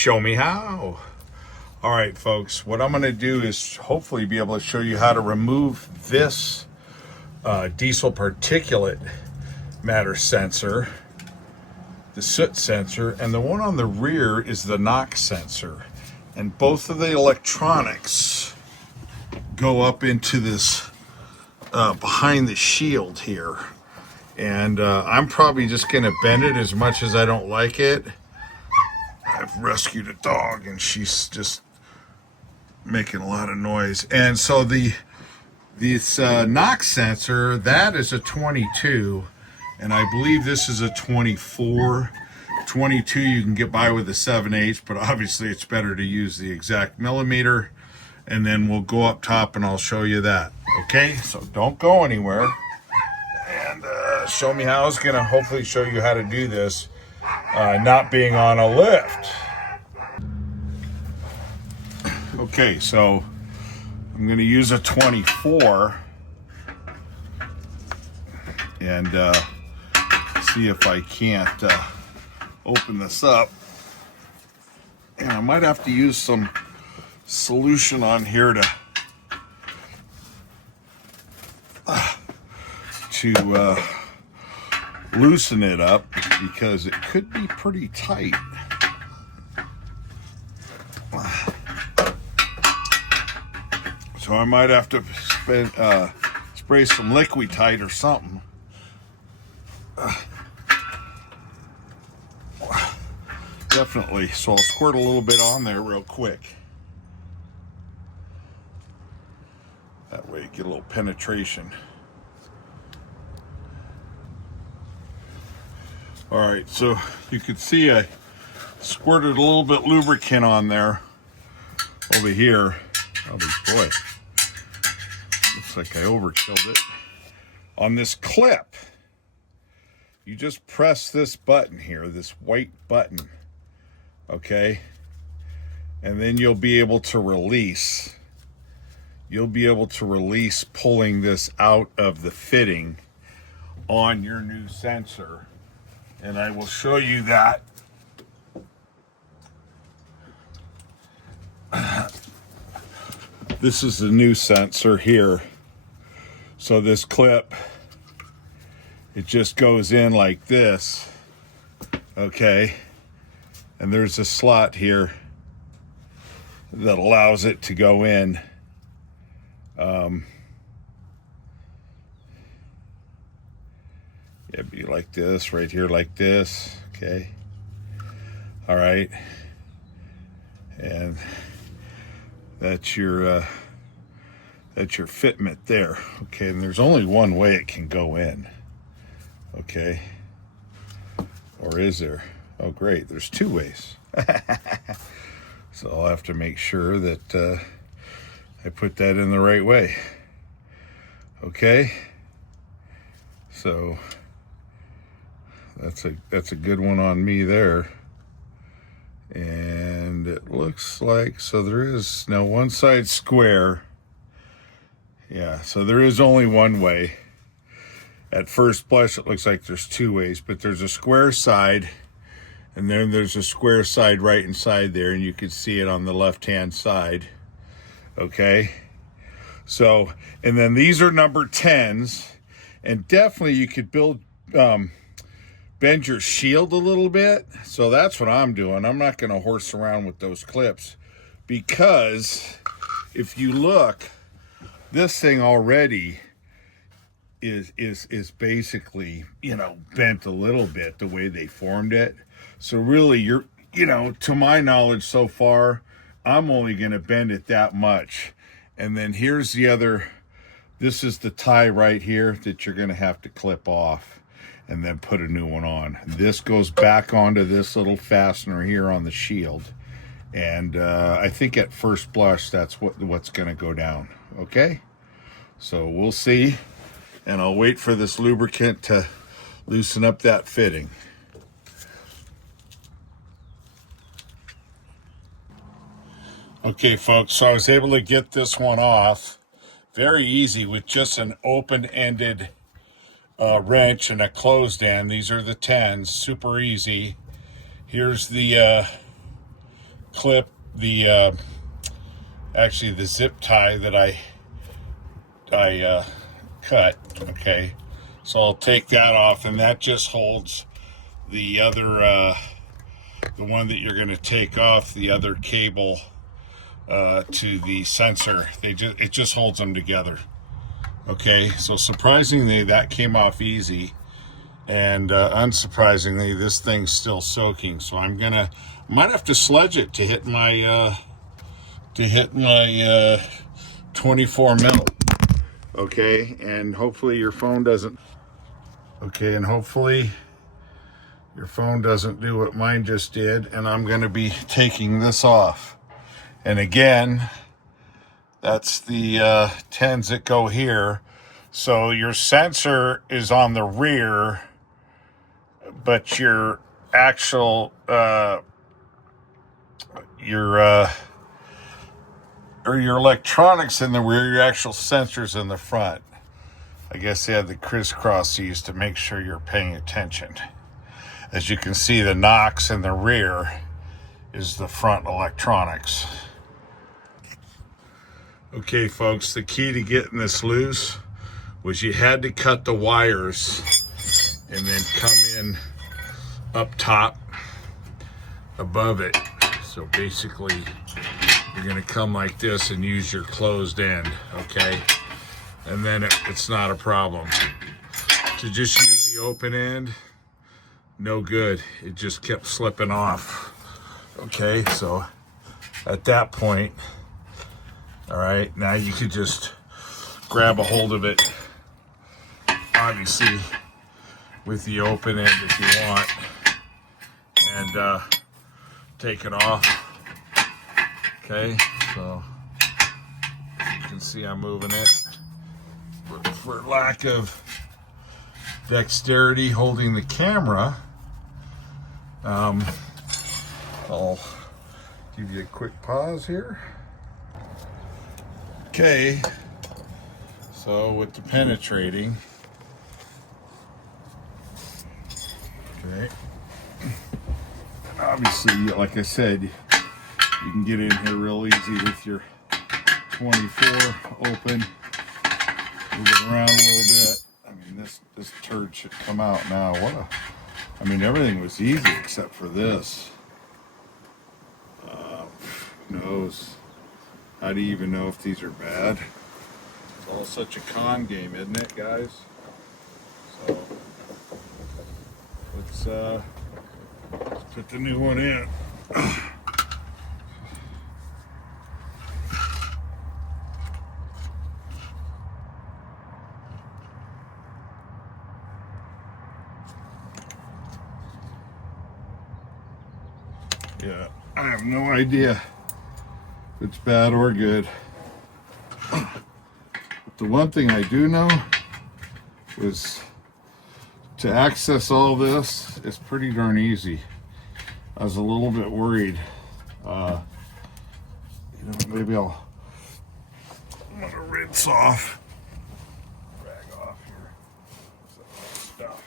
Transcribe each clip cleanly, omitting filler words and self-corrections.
Show me how. All right, folks, what I'm going to do is hopefully be able to show you how to remove this diesel particulate matter sensor, the soot sensor, and the one on the rear is the NOx sensor. And both of the electronics go up into this behind the shield here. And I'm probably just going to bend it as much as I don't like it. I've rescued a dog and she's just making a lot of noise. And so this NOx sensor, that is a 22, and I believe this is a 24. 22 you can get by with a 7/8, but obviously it's better to use the exact millimeter. And then we'll go up top and I'll show you that. Okay, so don't go anywhere. And show me how. I was gonna hopefully show you how to do this, not being on a lift. Okay, so I'm going to use a 24 and see if I can't open this up. And I might have to use some solution on here to loosen it up, because it could be pretty tight. So I might have to spray some liquid tight or something. Definitely. So I'll squirt a little bit on there real quick. That way you get a little penetration. All right, so you can see I squirted a little bit lubricant on there over here. Oh boy. Looks like I overkilled it. On this clip, you just press this button here, this white button, okay? And then you'll be able to release. You'll be able to release pulling this out of the fitting on your new sensor. And I will show you that. This is the new sensor here. So this clip, it just goes in like this, okay? And there's a slot here that allows it to go in. It'd be like this, right here like this, okay? All right. And that's your fitment there, okay? And there's only one way it can go in, okay? Or is there? Oh, great, there's two ways. So I'll have to make sure that I put that in the right way, okay? So that's a good one on me there. And it looks like, so there is now one side square. Yeah, so there is only one way. At first blush, it looks like there's two ways, but there's a square side, and then there's a square side right inside there, and you can see it on the left-hand side. Okay? So, and then these are number 10s, and definitely you could bend your shield a little bit. So that's what I'm doing. I'm not going to horse around with those clips, because if you look, this thing already is basically, you know, bent a little bit the way they formed it. So really, you're, you know, to my knowledge so far, I'm only going to bend it that much. And then here's the other, this is the tie right here that you're going to have to clip off and then put a new one on. This goes back onto this little fastener here on the shield. And I think at first blush, that's what's gonna go down, okay? So we'll see, and I'll wait for this lubricant to loosen up that fitting. Okay, folks, so I was able to get this one off very easy with just an open-ended wrench and a closed end. These are the 10s, super easy. Here's the clip, the actually the zip tie that I cut. Okay, so I'll take that off, and that just holds the other the one that you're going to take off, the other cable to the sensor. It just holds them together. Okay, so surprisingly that came off easy, and unsurprisingly this thing's still soaking. So I might have to sludge it to hit my 24 mil. Okay, and hopefully your phone doesn't. Okay, and hopefully your phone doesn't do what mine just did, and I'm going to be taking this off. And again, that's the 10s that go here. So your sensor is on the rear, but your actual your electronics in the rear, your actual sensors in the front. I guess they had the crisscross these to make sure you're paying attention. As you can see, the Knox in the rear is the front electronics. Okay, folks, the key to getting this loose was you had to cut the wires and then come in up top above it. So basically, you're going to come like this and use your closed end, okay? And then it's not a problem. To just use the open end, no good. It just kept slipping off. Okay, so at that point, all right, now you could just grab a hold of it, obviously with the open end if you want, and take it off. Okay, so you can see I'm moving it. For lack of dexterity holding the camera, I'll give you a quick pause here. Okay, so with the penetrating, okay, obviously, like I said, you can get in here real easy with your 24 open. Move it around a little bit. I mean, this turd should come out now. I mean, everything was easy except for this. Who knows? How do you even know if these are bad? It's all such a con game, isn't it, guys? So let's put the new one in. Yeah, I have no idea if it's bad or good. But the one thing I do know was to access all this is pretty darn easy. I was a little bit worried. Maybe I'm gonna rinse off. Rag off here. Stuff.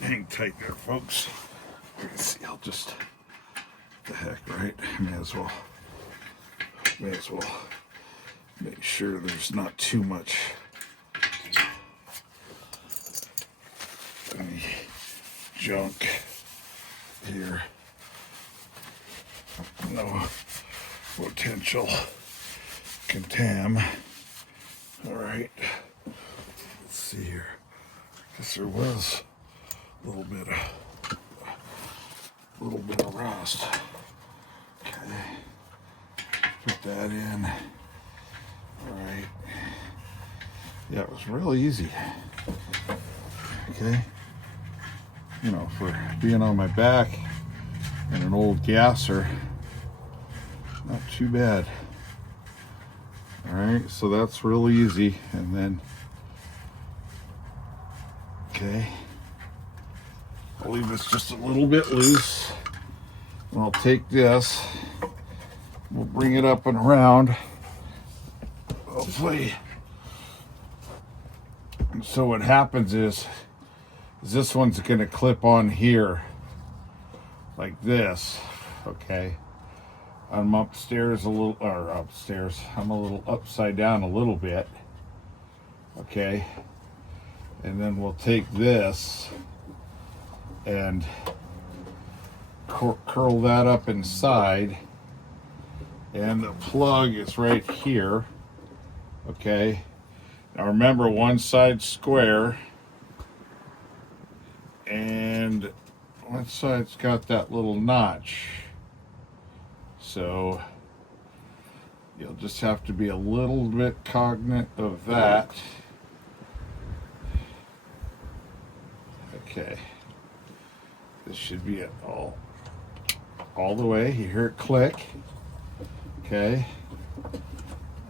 Hang tight there, folks. You can see, I'll just, what the heck, right? May as well make sure there's not too much any junk here. No potential contam. All right, let's see here. Guess there was a little bit of rust. Okay, put that in. All right. Yeah, it was real easy. Okay. You know, for being on my back and an old gasser, not too bad. All right, so that's real easy. And then, okay, I'll leave this just a little bit loose. And I'll take this, we'll bring it up and around. hopefully. So what happens is this one's going to clip on here like this. Okay. I'm upstairs a little, or upstairs. I'm a little upside down a little bit. Okay. And then we'll take this and curl that up inside. And the plug is right here. Okay. Now remember, one side square. And one side's got that little notch. So you'll just have to be a little bit cognizant of that. Okay. This should be it all the way. You hear it click. Okay.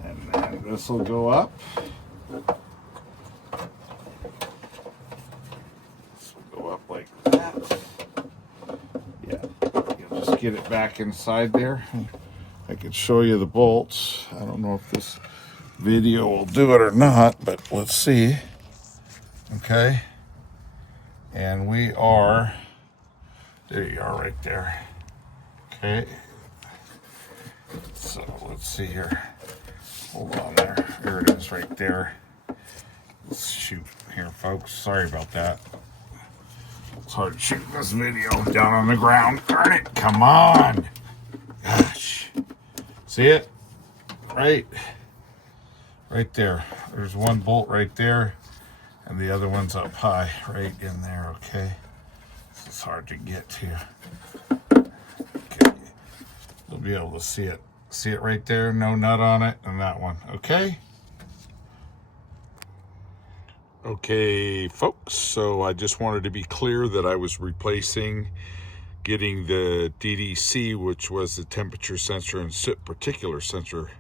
And then this will go up. This will go up like that. Yeah. You'll just get it back inside there. I could show you the bolts. I don't know if this video will do it or not, but let's see. Okay. And we are, there you are right there. Okay. So let's see here. Hold on there. There it is right there. Let's shoot here, folks. Sorry about that. It's hard shooting this video down on the ground. Darn it. Come on. Gosh. See it? Right there. There's one bolt right there. And the other one's up high, right in there, okay? This is hard to get to. Okay. You'll be able to see it. See it right there? No nut on it, and that one, okay? Okay, folks, so I just wanted to be clear that I was replacing, getting the DDC, which was the temperature sensor and soot particular sensor.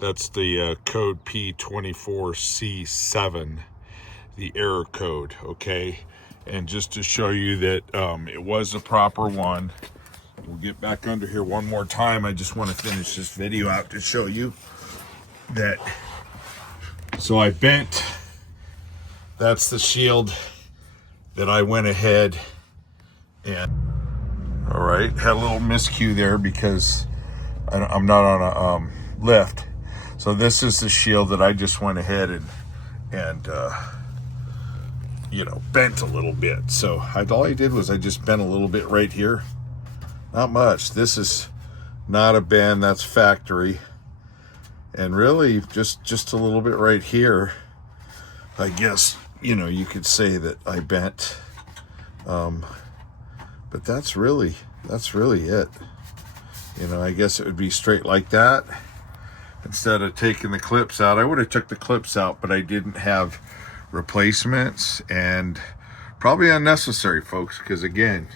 That's the code P24C7. The error code, okay? And just to show you that it was the proper one, we'll get back under here one more time. I just want to finish this video out to show you that. So I bent, that's the shield that I went ahead and, all right, had a little miscue there because I'm not on a lift. So this is the shield that I just went ahead and you know, bent a little bit. So all I did was I just bent a little bit right here. Not much. This is not a bend, that's factory. And really just a little bit right here. I guess, you know, you could say that I bent. But that's really it. You know, I guess it would be straight like that. Instead of taking the clips out, I would have took the clips out, but I didn't have replacements, and probably unnecessary, folks, because again,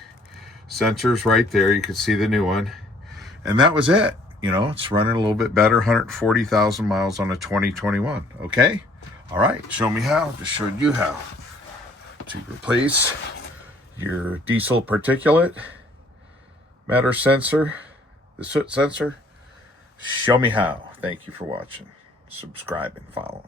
sensor's right there. You can see the new one, and that was it. You know, it's running a little bit better. 140,000 miles on a 2021. Okay, all right, show me how. Just showed you how to replace your diesel particulate matter sensor, the soot sensor. Show me how. Thank you for watching. Subscribe and follow.